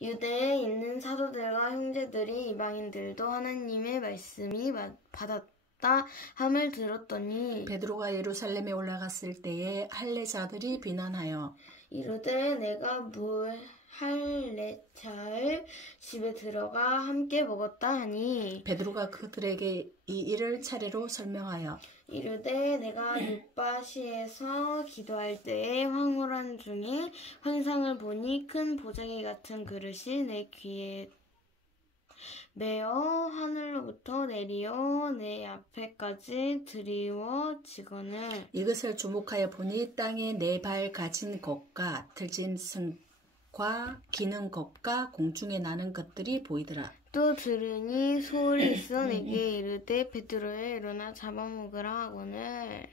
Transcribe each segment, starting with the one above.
유대에 있는 사도들과 형제들이 이방인들도 하나님의 말씀이 받았다 함을 들었더니 베드로가 예루살렘에 올라갔을 때에 할례자들이 비난하여 이르되 내가 뭘 할례자의 집에 들어가 함께 먹었다 하니 베드로가 그들에게 이 일을 차례로 설명하여 이르되 내가 룻바시에서 기도할 때에 황홀한 중에 환상을 보니 큰 보자기 같은 그릇이 내 귀에 매어 하늘로부터 내리어 내 앞에까지 드리워지거늘 이것을 주목하여 보니 땅에 4발 가진 것과 들진 승과 기는 것과 공중에 나는 것들이 보이더라. 또 들으니 소울이 있어 내게 이르되 베드로야 일어나 잡아먹으라 하거늘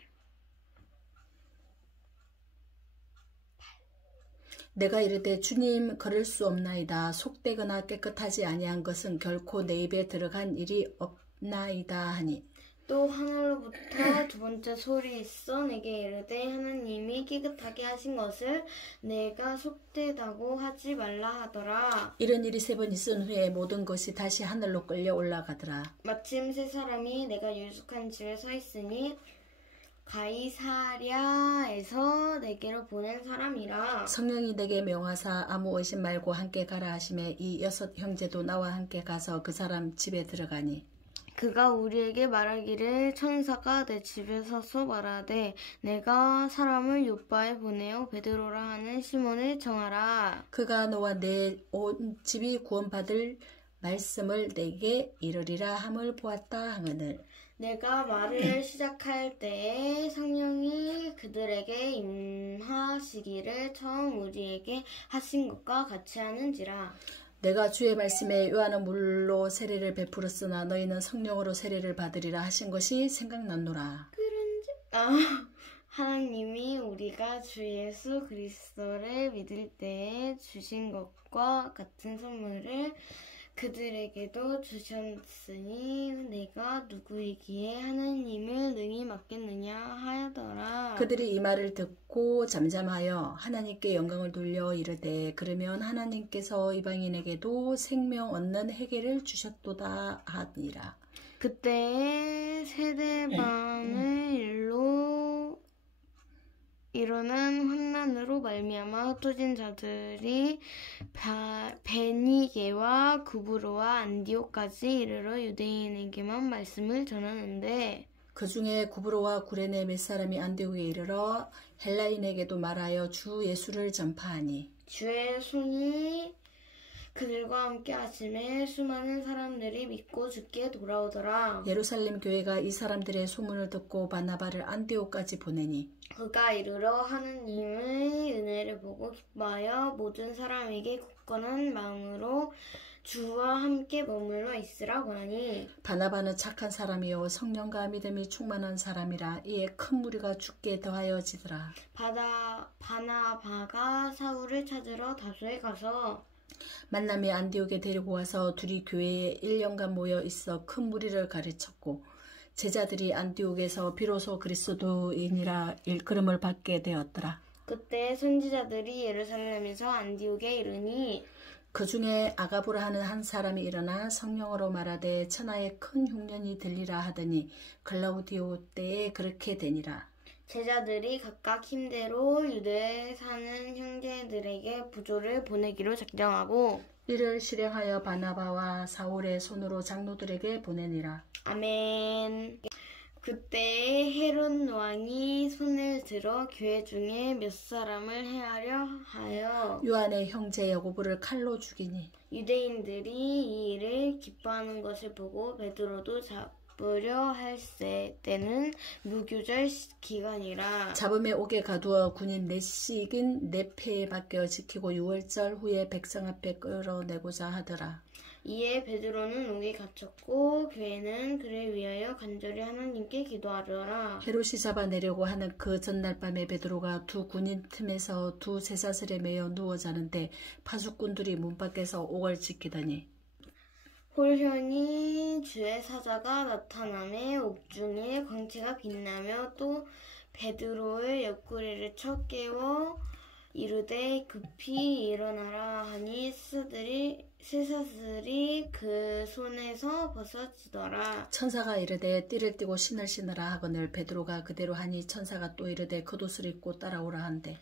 내가 이르되 주님 걸을 수 없나이다. 속되거나 깨끗하지 아니한 것은 결코 내 입에 들어간 일이 없나이다 하니 또 하늘로부터 두 번째 소리 있어 내게 이르되 하나님이 깨끗하게 하신 것을 내가 속되다고 하지 말라 하더라. 이런 일이 3번 있은 후에 모든 것이 다시 하늘로 끌려 올라가더라. 마침 세 사람이 내가 유숙한 집에 서 있으니 가이사랴에서 내게로 보낸 사람이라. 성령이 내게 명하사 아무 의심 말고 함께 가라 하심에 이 6 형제도 나와 함께 가서 그 사람 집에 들어가니 그가 우리에게 말하기를 천사가 내 집에 서서 말하되 내가 사람을 요빠에 보내어 베드로라 하는 시몬을 정하라. 그가 너와 내 온 집이 구원받을 말씀을 내게 이르리라 함을 보았다 하거늘 내가 말을 시작할 때에 성령이 그들에게 임하시기를 처음 우리에게 하신 것과 같이 하는지라. 내가 주의 말씀에 요한은 물로 세례를 베풀었으나 너희는 성령으로 세례를 받으리라 하신 것이 생각났노라. 하나님이 우리가 주 예수 그리스도를 믿을 때에 주신 것과 같은 선물을 그들에게도 주셨으니 내가 누구이기에 하나님을 능히 맡겠느냐 하더라. 그들이 이 말을 듣고 잠잠하여 하나님께 영광을 돌려 이르되 그러면 하나님께서 이방인에게도 생명 얻는 회개를 주셨도다 하니라. 그때 세대반의 일로 일어난 환난으로 말미암아 흩어진 자들이 베니게와 구브로와 안디옥까지 이르러 유대인에게만 말씀을 전하는데 그 중에 구브로와 구레네 몇 사람이 안디옥에 이르러 헬라인에게도 말하여 주 예수를 전파하니 주의 손이 그들과 함께 하심에 수많은 사람들이 믿고 주께 돌아오더라. 예루살렘 교회가 이 사람들의 소문을 듣고 바나바를 안디옥까지 보내니 그가 이르러 하느님의 은혜를 보고 기뻐하여 모든 사람에게 굳건한 마음으로 주와 함께 머물러 있으라 권하니 바나바는 착한 사람이요 성령과 믿음이 충만한 사람이라 이에 큰 무리가 죽게 더하여지더라. 바나바가 사울을 찾으러 다소에 가서 만남이 안디옥에 데리고 와서 둘이 교회에 1년간 모여 있어 큰 무리를 가르쳤고 제자들이 안디옥에서 비로소 그리스도인이라 일컬음을 받게 되었더라. 그때 선지자들이 예루살렘에서 안디옥에 이르니 그 중에 아가부라 하는 한 사람이 일어나 성령으로 말하되 천하에 큰 흉년이 들리라 하더니 글라우디오 때에 그렇게 되니라. 제자들이 각각 힘대로 유대에 사는 형제들에게 부조를 보내기로 작정하고 이를 실행하여 바나바와 사울의 손으로 장로들에게 보내니라. 아멘. 그때 헤롯 왕이 손을 들어 교회 중에 몇 사람을 해하려 하여 요한의 형제 야고보를 칼로 죽이니 유대인들이 이 일을 기뻐하는 것을 보고 베드로도 잡으려 할세 때는 무교절 기간이라. 잡음에 옥에 가두어 군인 4씩인 4패에 맡겨 지키고 6월절 후에 백성 앞에 끌어내고자 하더라. 이에 베드로는 옥에 갇혔고 교회는 그를 위하여 간절히 하나님께 기도하더라. 헤롯이 잡아내려고 하는 그 전날 밤에 베드로가 두 군인 틈에서 두 쇠사슬에 매여 누워 자는데 파수꾼들이 문 밖에서 옥을 지키더니 홀현이 주의 사자가 나타나매 옥중에 광채가 빛나며 또 베드로의 옆구리를 쳐 깨워 이르되 급히 일어나라 하니 쇠사슬이 그 손에서 벗어지더라. 천사가 이르되 띠를 띠고 신을 신으라 하거늘 베드로가 그대로 하니 천사가 또 이르되 겉옷을 입고 따라오라 한대.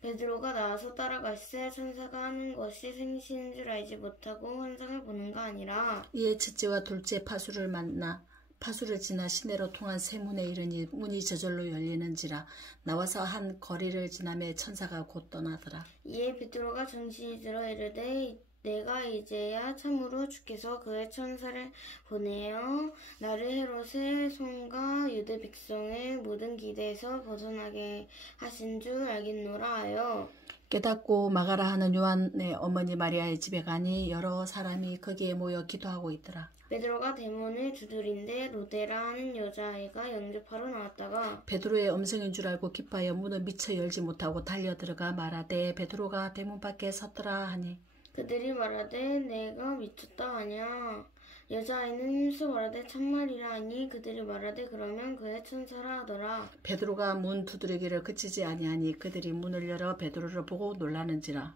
베드로가 나와서 따라갈새 천사가 하는 것이 생시인 줄 알지 못하고 환상을 보는가 아니라 이에 첫째와 둘째 파수를 만나 파수를 지나 시내로 통한 새 문에 이르니 문이 저절로 열리는지라 나와서 한 거리를 지나매 천사가 곧 떠나더라. 이에 베드로가 정신이 들어 이르되 내가 이제야 참으로 주께서 그의 천사를 보내어 나를 헤롯의 손과 유대 백성의 모든 기대에서 벗어나게 하신 줄 알겠노라 하여 깨닫고 마가라 하는 요한의 어머니 마리아의 집에 가니 여러 사람이 거기에 모여 기도하고 있더라. 베드로가 대문을 두드린데 로데라 하는 여자아이가 영접하러 나왔다가 베드로의 음성인 줄 알고 기뻐하여 문을 미처 열지 못하고 달려들어가 말하되 베드로가 대문 밖에 섰더라 하니 그들이 말하되 내가 미쳤다 하냐. 여자아이는 힘써 말하되 참말이라 하니 그들이 말하되 그러면 그의 천사라 하더라. 베드로가 문 두드리기를 그치지 아니하니 그들이 문을 열어 베드로를 보고 놀라는지라.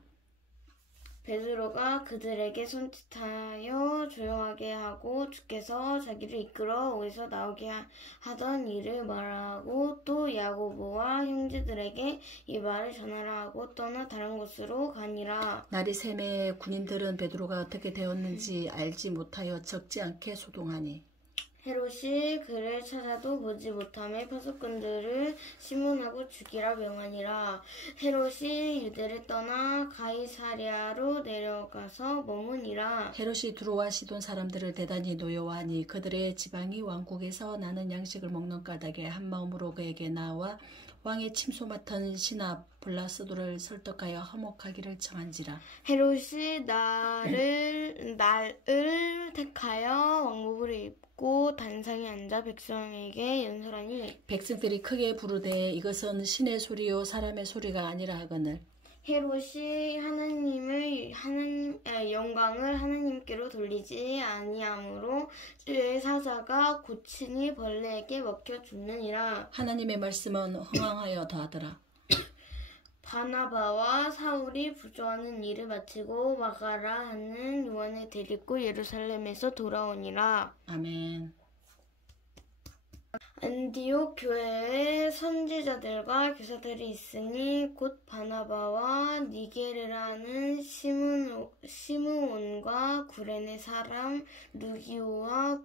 베드로가 그들에게 손짓하여 조용하게 하고 주께서 자기를 이끌어 오에서 나오게 하던 일을 말하고 또 야고보와 형제들에게 이 말을 전하라 하고 떠나 다른 곳으로 가니라. 날이 새매 군인들은 베드로가 어떻게 되었는지 알지 못하여 적지 않게 소동하니 헤롯이 그를 찾아도 보지 못하며 파수꾼들을 심문하고 죽이라 명하니라. 헤롯이 유대를 떠나 가이사랴로 내려가서 머무니라. 헤롯이 두로와 시돈 사람들을 대단히 노여워하니 그들의 지방이 왕국에서 나는 양식을 먹는 까닭에 한마음으로 그에게 나와 왕의 침소 맡은 신하 블라스도를 설득하여 화목하기를 청한지라. 헤롯이 날을 택하여 왕복을 입고 단상에 앉아 백성에게 연설하니 백성들이 크게 부르되 이것은 신의 소리요 사람의 소리가 아니라 하거늘 헤롯이 영광을 하나님께로 돌리지 아니하므로 주의 사자가 고친이 벌레에게 먹혀 죽느니라. 하나님의 말씀은 흥황하여 더하더라. 바나바와 사울이 부조하는 일을 마치고 마가라 하는 요한을 데리고 예루살렘에서 돌아오니라. 아멘. 안디옥 교회에 선지자들과 교사들이 있으니 곧 바나바와 니게르라는 시므온과 구레네 사람 루기오와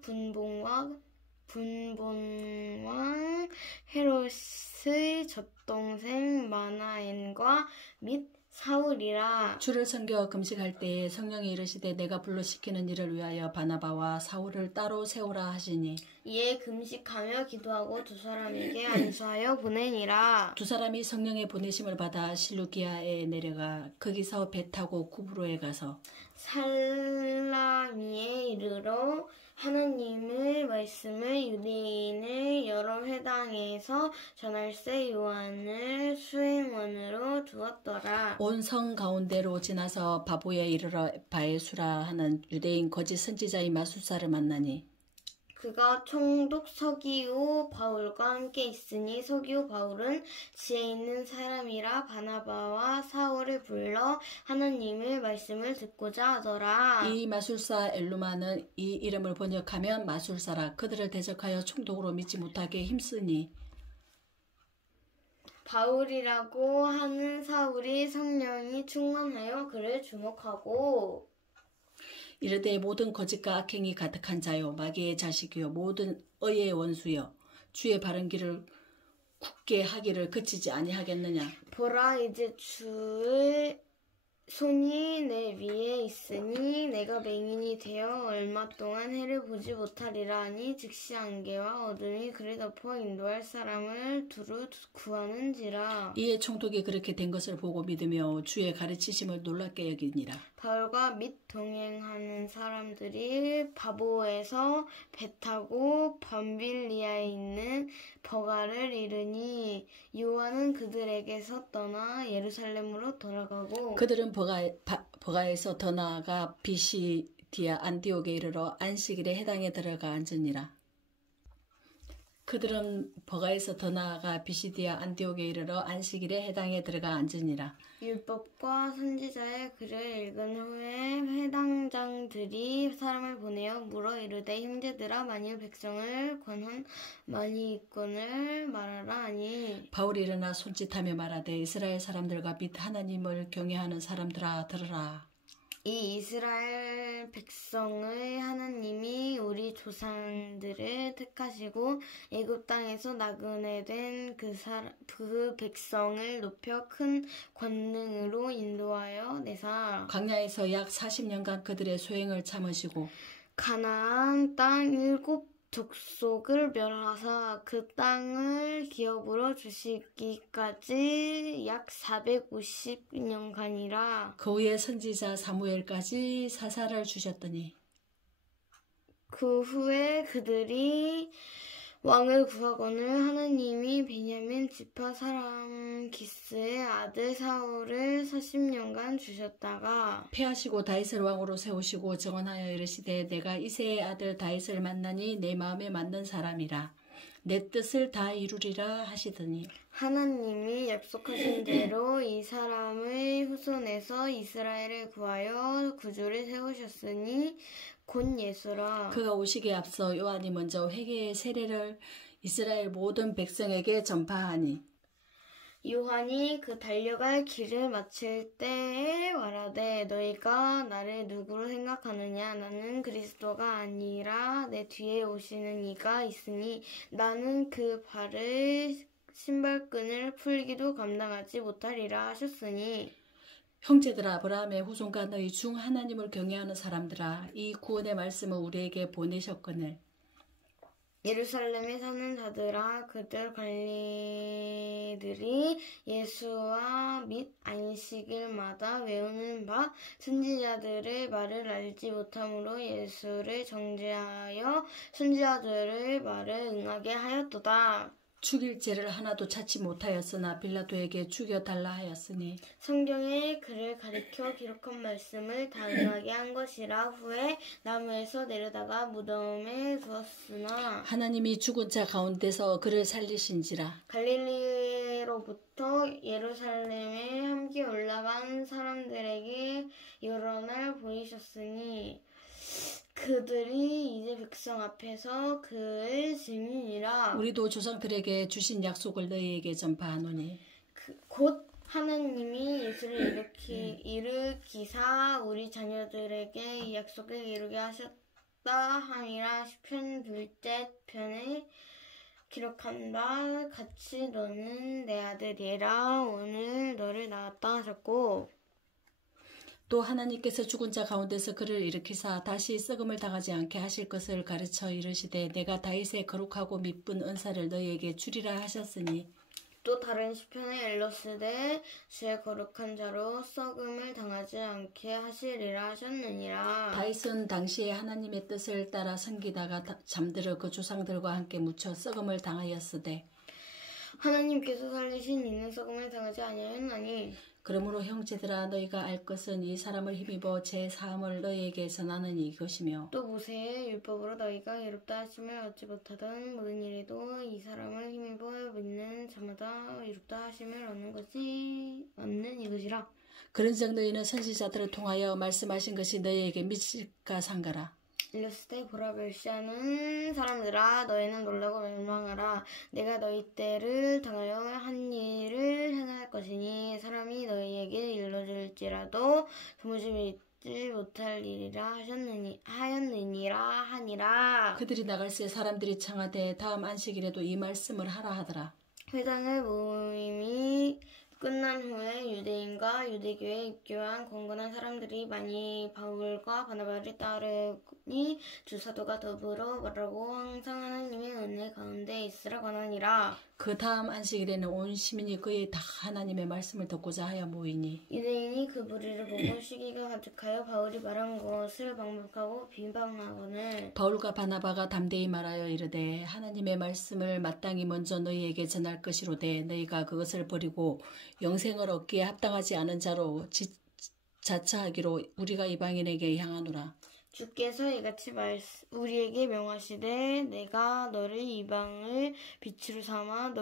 분본왕 헤롯의 젖동생 마나엔과 및 사울이라. 주를 섬겨 금식할 때에 성령이 이르시되 내가 불러시키는 일을 위하여 바나바와 사울을 따로 세우라 하시니 이에 금식하며 기도하고 두 사람에게 안수하여 보내니라. 두 사람이 성령의 보내심을 받아 실루기아에 내려가 거기서 배 타고 구브로에 가서 살라미에 이르러 하나님의 말씀을 유대인의 여러 회당에서 전할새 요한을 수행원으로 두었더라. 온 성 가운데로 지나서 바보에 이르러 바에수라 하는 유대인 거짓 선지자의 마술사를 만나니 그가 총독 서기오 바울과 함께 있으니 서기오 바울은 지혜 있는 사람이라 바나바와 사울을 불러 하나님의 말씀을 듣고자 하더라. 이 마술사 엘루마는 이 이름을 번역하면 마술사라. 그들을 대적하여 총독으로 믿지 못하게 힘쓰니 바울이라고 하는 사울이 성령이 충만하여 그를 주목하고 이르되 모든 거짓과 악행이 가득한 자요 마귀의 자식이요 모든 의의 원수요 주의 바른 길을 굳게 하기를 그치지 아니하겠느냐. 보라 이제 주의 손이 내 위에 있으니 내가 맹인이 되어 얼마 동안 해를 보지 못하리라 하니 즉시 안개와 어둠이 그를 덮어 인도할 사람을 두루 구하는지라. 이에 총독이 그렇게 된 것을 보고 믿으며 주의 가르치심을 놀랍게 여기니라. 바울과 및 동행하는 사람들이 바보에서 배 타고 밤빌리아에 있는 버가를 이르니 요한은 그들에게서 떠나 예루살렘으로 돌아가고 그들은 버가에서 더 나아가 비시디아 안디옥에 이르러 안식일에 해당에 들어가 앉으니라. 그들은 버가에서 더 나아가 비시디아 안디옥에 이르러 안식일에 해당에 들어가 앉으니라. 율법과 선지자의 글을 읽은 후에 회당장들이 사람을 보내어 물어 이르되 형제들아 만일 백성을 권한 많이 있건을 말하라 하니 바울이 일어나 손짓하며 말하되 이스라엘 사람들과 및 하나님을 경외하는 사람들아 들으라. 이 이스라엘 백성의 하나님이 우리 조상들을 택하시고 애굽 땅에서 나그네 된 그 백성을 높여 큰 권능으로 인도하여 내사 광야에서 약 40년간 그들의 소행을 참으시고 가나안 땅 7 족속을 멸하사 그 땅을 기업으로 주시기까지 약 450년간이라. 그 후에 선지자 사무엘까지 사사를 주셨더니 그 후에 그들이 왕을 구하거늘 하나님이 베냐민 지파 사람 기스의 아들 사울을 40년간 주셨다가 패하시고 다윗을 왕으로 세우시고 정언하여 이르시되 내가 이새의 아들 다윗을 만나니 내 마음에 맞는 사람이라 내 뜻을 다 이루리라 하시더니 하나님이 약속하신 대로 이 사람의 후손에서 이스라엘을 구하여 구주를 세우셨으니 곧 예수라. 그가 오시기에 앞서 요한이 먼저 회개의 세례를 이스라엘 모든 백성에게 전파하니 요한이 그 달려갈 길을 마칠 때에 말하되 너희가 나를 누구로 생각하느냐 나는 그리스도가 아니라 내 뒤에 오시는 이가 있으니 나는 그 발을 신발끈을 풀기도 감당하지 못하리라 하셨으니 형제들아 아브라함의 후손과 너희 중 하나님을 경외하는 사람들아 이 구원의 말씀을 우리에게 보내셨거늘 예루살렘에 사는 자들아 그들 관리들이 예수와 및 안식일마다 외우는 바 선지자들의 말을 알지 못함으로 예수를 정죄하여 선지자들의 말을 응하게 하였도다. 죽일 죄를 하나도 찾지 못하였으나 빌라도에게 죽여달라 하였으니 성경에 그를 가리켜 기록한 말씀을 다 응하게 한 것이라. 후에 나무에서 내려다가 무덤에 두었으나 하나님이 죽은 자 가운데서 그를 살리신지라. 갈릴리로부터 예루살렘에 함께 올라간 사람들에게 여러 날 보이셨으니 그들이 이제 백성 앞에서 그의 증인이라. 우리도 조상들에게 주신 약속을 너희에게 전파하노니 곧 하나님이 예수를 일으키사 우리 자녀들에게 이 약속을 이루게 하셨다 함이라. 시편 둘째 편에 기록한 바 같이 너는 내 아들이라 오늘 너를 낳았다 하셨고 또 하나님께서 죽은 자 가운데서 그를 일으키사 다시 썩음을 당하지 않게 하실 것을 가르쳐 이르시되 내가 다윗의 거룩하고 미쁜 은사를 너희에게 주리라 하셨으니 또 다른 시편에 일렀으되 주의 거룩한 자로 썩음을 당하지 않게 하시리라 하셨느니라. 다윗은 당시에 하나님의 뜻을 따라 섬기다가 잠들어 그 조상들과 함께 묻혀 썩음을 당하였으되 하나님께서 살리신 이는 썩음을 당하지 아니하였나니 그러므로 형제들아 너희가 알 것은 이 사람을 힘입어 제 사함을 너희에게 전하는 이것이며 또 모세의 율법으로 너희가 이롭다 하심을 얻지 못하던 모든 일에도 이 사람을 힘입어 믿는 자마다 이롭다 하심을 얻는 이것이라. 그런즉 너희는 선지자들을 통하여 말씀하신 것이 너희에게 미칠까 상가라. 일렀을 보라 멸시하는 사람들아 너희는 놀라고 멸망하라. 내가 너희 때를 당하여 한 일을 행할 것이니 사람이 너희에게 일러줄지라도 도무지 믿지 못할 일이라 하니라. 그들이 나갈새 사람들이 청하되 다음 안식일에도 이 말씀을 하라 하더라. 회당의 모임이 끝난 후에 유대인과 유대교에 입교한 권건한 사람들이 많이 바울과 바나바를 따르니 주 사도가 더불어 말하고 항상 하나님의 은혜 가운데 있으라 권하니라. 그 다음 안식일에는 온 시민이 거의 다 하나님의 말씀을 듣고자 하여 모이니 유대인이 그 무리를 보고 시기가 가득하여 바울이 말한 것을 반복하고 비방하거늘 바울과 바나바가 담대히 말하여 이르되 하나님의 말씀을 마땅히 먼저 너희에게 전할 것이로되 너희가 그것을 버리고 영생을 얻기에 합당하지 않은 자로 자처하기로 우리가 이방인에게 향하노라. 주께서 이같이 우리에게 명하시되 내가 너를 이방을 빛으로 삼아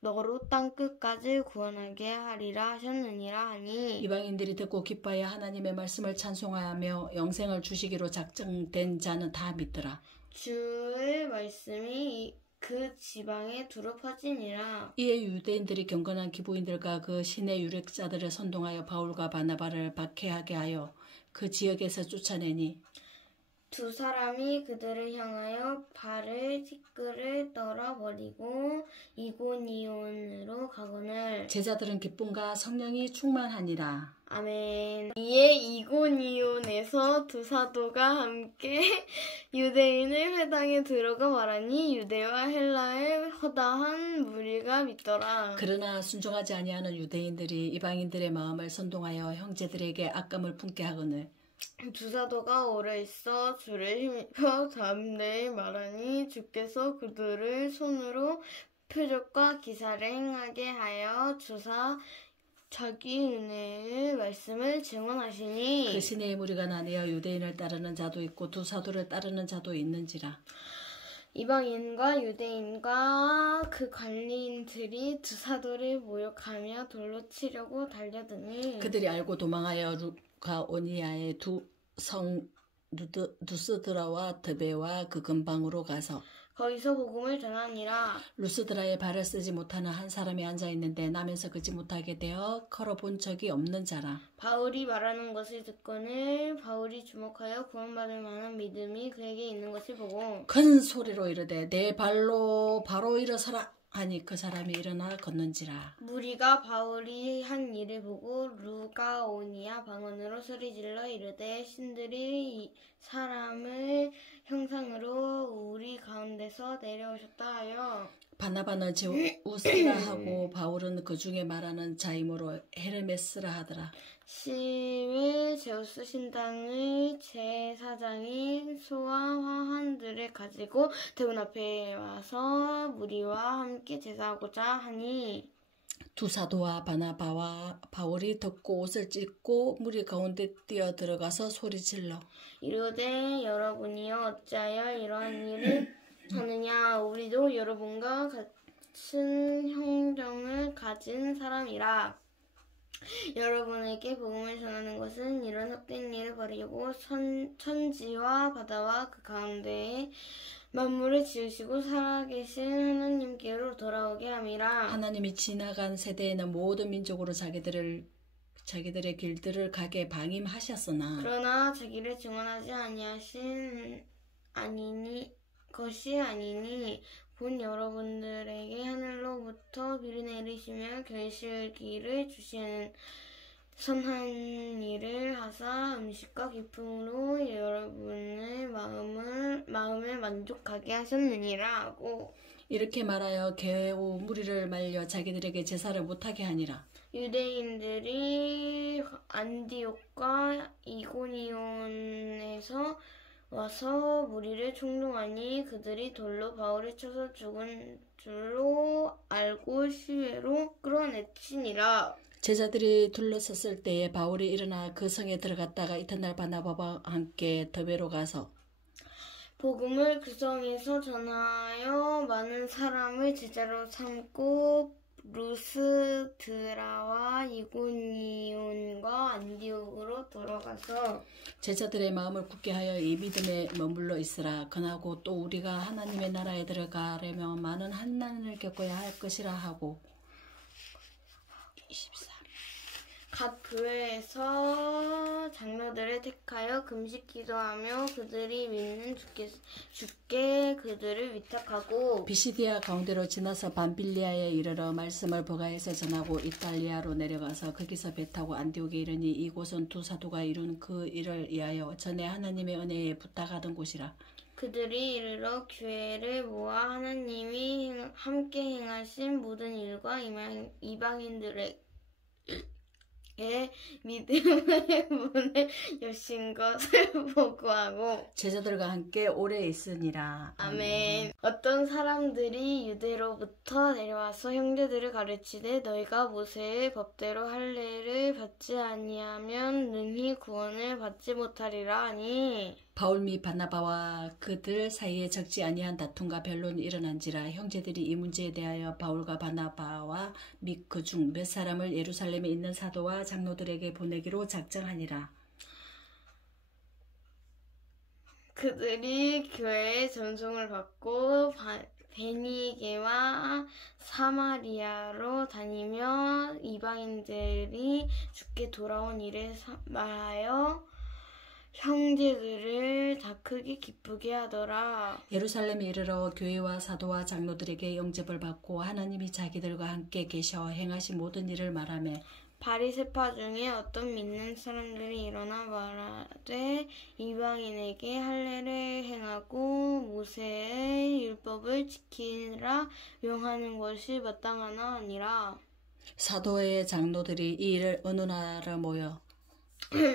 너로 땅 끝까지 구원하게 하리라 하셨느니라 하니 이방인들이 듣고 기뻐하여 하나님의 말씀을 찬송하며 영생을 주시기로 작정된 자는 다 믿더라. 주의 말씀이 그 지방에 두루 퍼지니라. 이에 유대인들이 경건한 기부인들과 그 신의 유력자들을 선동하여 바울과 바나바를 박해하게 하여 그 지역에서 쫓아내니 두 사람이 그들을 향하여 발을 티끌을 떨어버리고 이고니온으로 가거늘. 제자들은 기쁨과 성령이 충만하니라. 아멘. 이에 이고니온에서 두 사도가 함께 유대인의 회당에 들어가 말하니 유대와 헬라의 허다한 무리가 믿더라. 그러나 순종하지 아니하는 유대인들이 이방인들의 마음을 선동하여 형제들에게 악감을 품게 하거늘 두 사도가 오래 있어 주를 힘입어 담대히 말하니 주께서 그들을 손으로 표적과 기사를 행하게 하여 주사 자기 은혜의 말씀을 증언하시니 그 신의 무리가 나뉘어 유대인을 따르는 자도 있고 두 사도를 따르는 자도 있는지라. 이방인과 유대인과 그 관리인들이 두 사도를 모욕하며 돌로 치려고 달려드니 그들이 알고 도망하여 루가오니아의 두 성 루스드라와 드베와 그 근방으로 가서 거기서 복음을 전하니라. 루스드라에 발을 쓰지 못하는 한 사람이 앉아있는데 나면서 걷지 못하게 되어 걸어본 적이 없는 자라. 바울이 말하는 것을 듣고는 바울이 주목하여 구원받을 만한 믿음이 그에게 있는 것을 보고 큰 소리로 이르되 내 발로 바로 일어서라 하니 그 사람이 일어나 걷는지라. 무리가 바울이 한 일을 보고 루가오니아 방언으로 소리질러 이르되 신들이 이 사람을 형상으로 우리 가운데서 내려오셨다 하여 바나바는 제우스라 하고 바울은 그 중에 말하는 자이므로 헤르메스라 하더라. 10일 제우스 신당의 제사장이 소와 화환들을 가지고 대문 앞에 와서 무리와 함께 제사하고자 하니 두 사도와 바나바와 바울이 덮고 옷을 찢고 무리 가운데 뛰어들어가서 소리질러 이르되 여러분이여 어찌하여 이러한 일을 하느냐. 우리도 여러분과 같은 형정을 가진 사람이라. 여러분에게 복음을 전하는 것은 이런 헛된 일을 버리고 천지와 바다와 그 가운데에 만물을 지으시고 살아계신 하나님께로 돌아오게 함이라. 하나님이 지나간 세대에는 모든 민족으로 자기들의 길들을 가게 방임하셨으나 그러나 자기를 증언하지 것이 아니니 본 여러분들에게 하늘로부터 비를 내리시며 결실기를 주시는 선한 일을 하사 음식과 기쁨으로 여러분의 마음을 만족하게 하셨느니라 하고 이렇게 말하여 겨우 무리를 말려 자기들에게 제사를 못하게 하니라. 유대인들이 안디옥과 이고니온에서 와서 무리를 총동하니 그들이 돌로 바울을 쳐서 죽은 줄로 알고 시외로 끌어내치니라. 제자들이 둘러섰을 때에 바울이 일어나 그 성에 들어갔다가 이튿날 바나바와 함께 더베로 가서 복음을 그 성에서 전하여 많은 사람을 제자로 삼고 루스드라와 이고니온과 안디옥으로 돌아가서 제자들의 마음을 굳게 하여 이 믿음에 머물러 있으라. 그나고 또 우리가 하나님의 나라에 들어가려면 많은 환난을 겪어야 할 것이라 하고 24. 각 교회에서 장로들을 택하여 금식 기도하며 그들이 믿는 주께 그들을 위탁하고 비시디아 가운데로 지나서 밤빌리아에 이르러 말씀을 버가에서 전하고 이탈리아로 내려가서 거기서 배 타고 안디옥에 이르니 이곳은 두 사도가 이룬 그 일을 위하여 전에 하나님의 은혜에 부탁하던 곳이라. 그들이 이르러 교회를 모아 하나님이 함께 행하신 모든 일과 이방인들의 믿음의 문을 여신 것을 보고하고 제자들과 함께 오래 있으니라. 아멘. 어떤 사람들이 유대로부터 내려와서 형제들을 가르치되 너희가 모세의 법대로 할례를 받지 아니하면 능히 구원을 받지 못하리라 하니 바울 및 바나바와 그들 사이에 적지 아니한 다툼과 변론이 일어난지라. 형제들이 이 문제에 대하여 바울과 바나바와 및 그 중 몇 사람을 예루살렘에 있는 사도와 장로들에게 보내기로 작정하니라. 그들이 교회에 전송을 받고 베니게와 사마리아로 다니며 이방인들이 주께 돌아온 일을 말하여 형제들을 다 크게 기쁘게 하더라. 예루살렘에 이르러 교회와 사도와 장로들에게 영접을 받고 하나님이 자기들과 함께 계셔 행하신 모든 일을 말하며 바리새파 중에 어떤 믿는 사람들이 일어나 말하되 이방인에게 할례를 행하고 모세의 율법을 지키라 명하는 것이 마땅하나 아니라 사도의 장로들이 이 일을 의논하러 모여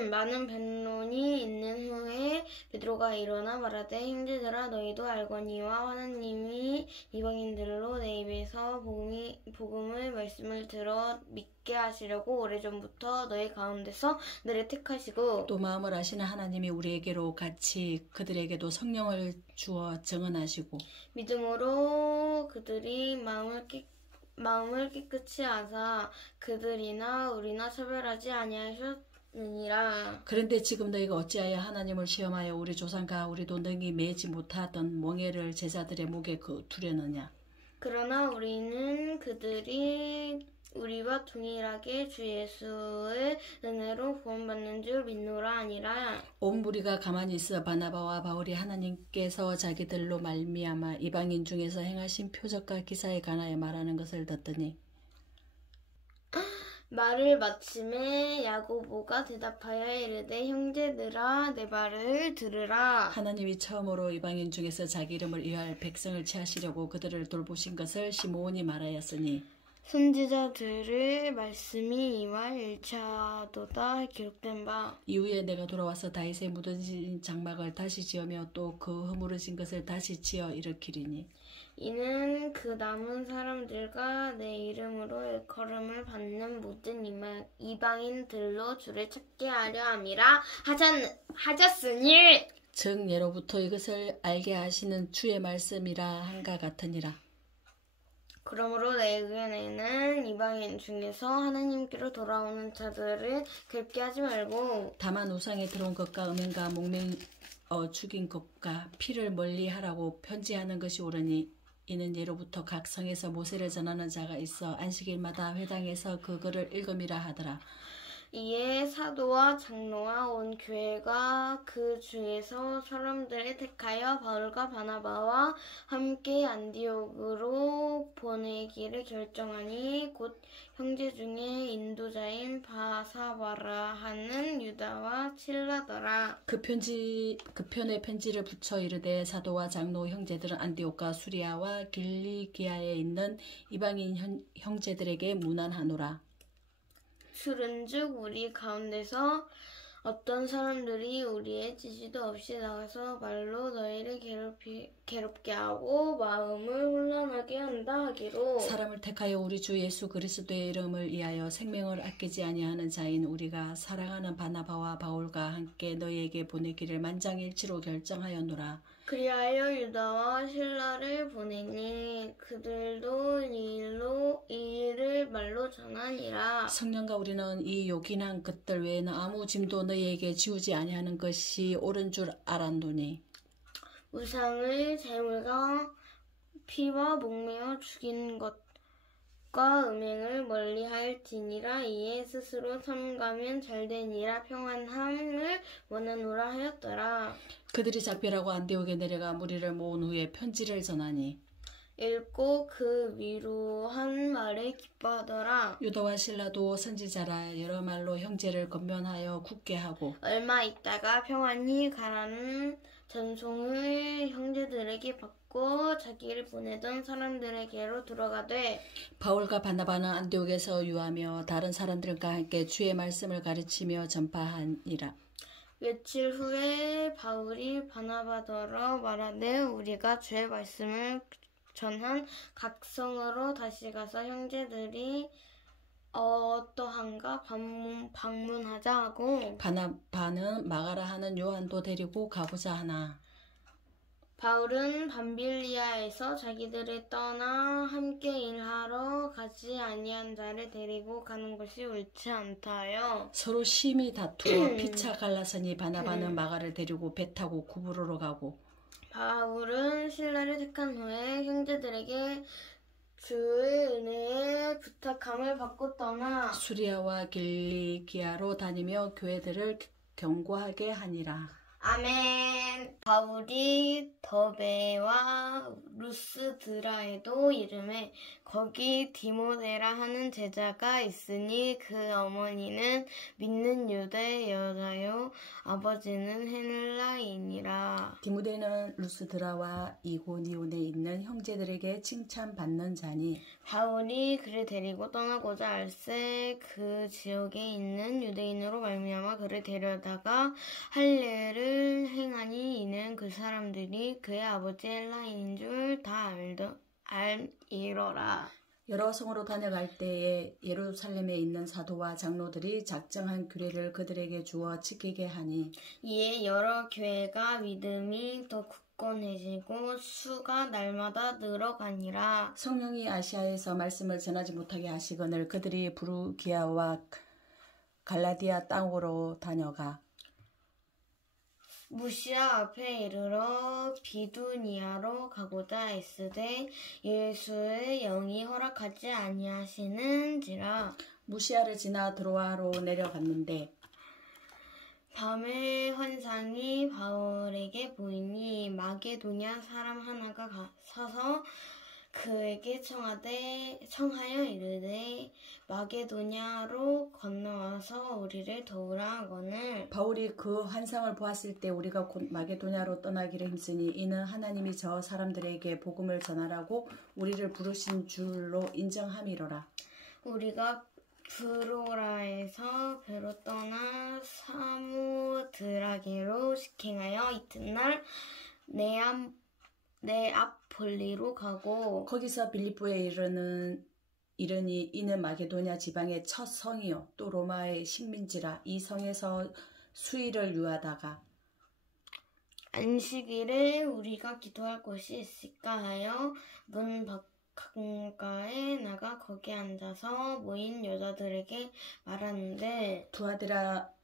많은 변론이 있는 후에 베드로가 일어나 말하되 형제들아 너희도 알거니와 하나님이 이방인들로 내 입에서 복음의 말씀을 들어 믿게 하시려고 오래전부터 너희 가운데서 너를 택하시고 또 마음을 아시는 하나님이 우리에게로 같이 그들에게도 성령을 주어 증언하시고 믿음으로 그들이 마음을 깨끗이 하사 그들이나 우리나 차별하지 아니하셨느니라. 그런데 지금 너희가 어찌하여 하나님을 시험하여 우리 조상과 우리도 능히 매지 못하던 멍에를 제자들의 목에 두려느냐. 그러나 우리는 그들이 우리와 동일하게 주 예수의 은혜로 구원받는 줄 믿노라 아니라 온 무리가 가만히 있어 바나바와 바울이 하나님께서 자기들로 말미암아 이방인 중에서 행하신 표적과 기사에 관하여 말하는 것을 듣더니 말을 마침에 야고보가 대답하여 이르되 형제들아 내 말을 들으라. 하나님이 처음으로 이방인 중에서 자기 이름을 위하여 백성을 취하시려고 그들을 돌보신 것을 시므온이 말하였으니 선지자들의 말씀이 이와 일차도다 기록된 바 이후에 내가 돌아와서 다윗의 묻어진 장막을 다시 지으며 또 그 허물어진 것을 다시 지어 일으키리니 이는 그 남은 사람들과 내 이름으로 일컬음을 받는 모든 이방인들로 주를 찾게 하려 함이라 하셨으니 즉 예로부터 이것을 알게 하시는 주의 말씀이라 한가 같으니라. 그러므로 내 의견에는 이방인 중에서 하나님께로 돌아오는 자들을 괴롭게 하지 말고 다만 우상에 들어온 것과 음행과 목매어 죽인 것과 피를 멀리하라고 편지하는 것이 옳으니 이는 예로부터 각 성에서 모세를 전하는 자가 있어 안식일마다 회당에서 그 글을 읽음이라 하더라. 이에 사도와 장로와 온 교회가 그 중에서 사람들을 택하여 바울과 바나바와 함께 안디옥으로 보내기를 결정하니 곧 형제 중에 인도자인 바사바라 하는 유다와 실라더라. 그 편에 편지를 붙여 이르되 사도와 장로 형제들은 안디옥과 수리아와 길리기아에 있는 이방인 형제들에게 문안하노라. 들은즉 우리 가운데서 어떤 사람들이 우리의 지시도 없이 나가서 말로 너희를 괴롭게 하고 마음을 혼란하게 한다 하기로 사람을 택하여 우리 주 예수 그리스도의 이름을 위하여 생명을 아끼지 아니하는 자인 우리가 사랑하는 바나바와 바울과 함께 너희에게 보내기를 만장일치로 결정하였노라. 그리하여 유다와 실라를 보내니 그들도 이 일을 말로 전하니라. 성령과 우리는 이 요긴한 것들 외에는 아무 짐도 너희에게 지우지 아니하는 것이 옳은 줄 알았노니 우상을 제물과 피와 목매어 죽인 것과 음행을 멀리하일지니라. 이에 스스로 삼가면 잘되니라. 평안함을 원하노라 하였더라. 그들이 작별하고 안디옥에 내려가 무리를 모은 후에 편지를 전하니 읽고 그 위로한 말에 기뻐하더라. 유다와 실라도 선지자라 여러 말로 형제를 권면하여 굳게 하고 얼마 있다가 평안히 가라는 전송을 형제들에게 받고 자기를 보내던 사람들에게로 들어가되 바울과 바나바는 안디옥에서 유하며 다른 사람들과 함께 주의 말씀을 가르치며 전파하니라. 며칠 후에 바울이 바나바더러 말하되 우리가 주의 말씀을 전한 각성으로 다시 가서 형제들이 어떠한가 방문하자 하고 바나바는 마가라 하는 요한도 데리고 가고자 하나 바울은 밤빌리아에서 자기들을 떠나 함께 일하러 가지 아니한 자를 데리고 가는 것이 옳지 않다 하여 서로 심히 다투어 피차 갈라서니 바나바는 마가를 데리고 배 타고 구브로로 가고 바울은 신라를 택한 후에 형제들에게 주의 은혜에 부탁함을 받고 떠나 수리아와 길리기아로 다니며 교회들을 경고하게 하니라. 아멘. 바울이 더베와 루스드라에도 이름에 거기 디모데라 하는 제자가 있으니 그 어머니는 믿는 유대 여자요 아버지는 헤넬라인이라. 디모데는 루스드라와 이고니온에 있는 형제들에게 칭찬받는 자니 바울이 그를 데리고 떠나고자 할새 그 지역에 있는 유대인으로 말미암아 그를 데려다가 할례를 행하니 이는 그 사람들이 그의 아버지 헬라인인 줄 다 알이러라. 여러 성으로 다녀갈 때에 예루살렘에 있는 사도와 장로들이 작정한 규례를 그들에게 주어 지키게 하니 이에 여러 교회가 믿음이 더 굳건해지고 수가 날마다 늘어가니라. 성령이 아시아에서 말씀을 전하지 못하게 하시거늘 그들이 부르기아와 갈라디아 땅으로 다녀가 무시아 앞에 이르러 비두니아로 가고자 애쓰되 예수의 영이 허락하지 아니하시는지라. 무시아를 지나 드로아로 내려갔는데 밤에 환상이 바울에게 보이니 마게도냐 사람 하나가 서서 그에게 청하여 이르되 마게도냐로 건너와서 우리를 도우라 하거늘 바울이 그 환상을 보았을 때 우리가 곧 마게도냐로 떠나기를 힘쓰니 이는 하나님이 저 사람들에게 복음을 전하라고 우리를 부르신 줄로 인정함이로라. 우리가 브로라에서 배로 떠나 사무드라게로 식행하여 이튿날 네아폴리로 가고 거기서 빌립보에 이르니 이는 마게도냐 지방의 첫 성이요 또 로마의 식민지라. 이 성에서 수일을 유하다가 안식일에 우리가 기도할 곳이 있을까 하여 문 강가에 나가 거기 앉아서 모인 여자들에게 말하는데 두아드라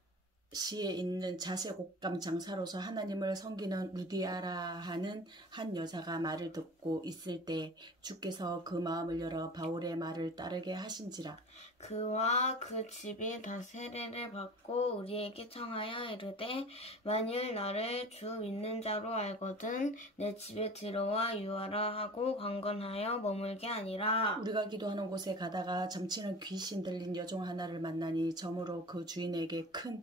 시에 있는 자색옷감 장사로서 하나님을 섬기는 루디아라 하는 한 여자가 말을 듣고 있을 때 주께서 그 마음을 열어 바울의 말을 따르게 하신지라. 그와 그 집이 다 세례를 받고 우리에게 청하여 이르되 만일 나를 주 믿는 자로 알거든 내 집에 들어와 유하라 하고 강건하여 머물게 아니라. 우리가 기도하는 곳에 가다가 점치는 귀신 들린 여종 하나를 만나니 점으로 그 주인에게 큰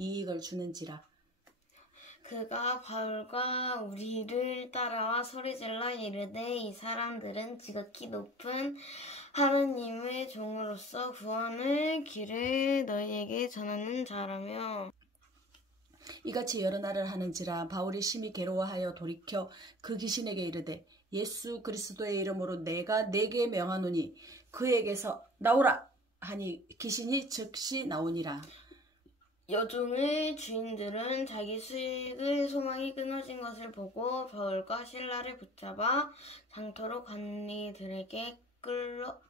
이익을 주는지라. 그가 바울과 우리를 따라와 소리질러 이르되 이 사람들은 지극히 높은 하느님의 종으로서 구원의 길을 너희에게 전하는 자라며 이같이 여러 날을 하는지라. 바울이 심히 괴로워하여 돌이켜 그 귀신에게 이르되 예수 그리스도의 이름으로 내가 네게 명하노니 그에게서 나오라 하니 귀신이 즉시 나오니라. 여종의 주인들은 자기 수익의 소망이 끊어진 것을 보고 바울과 실라를 붙잡아 장터로 관리들에게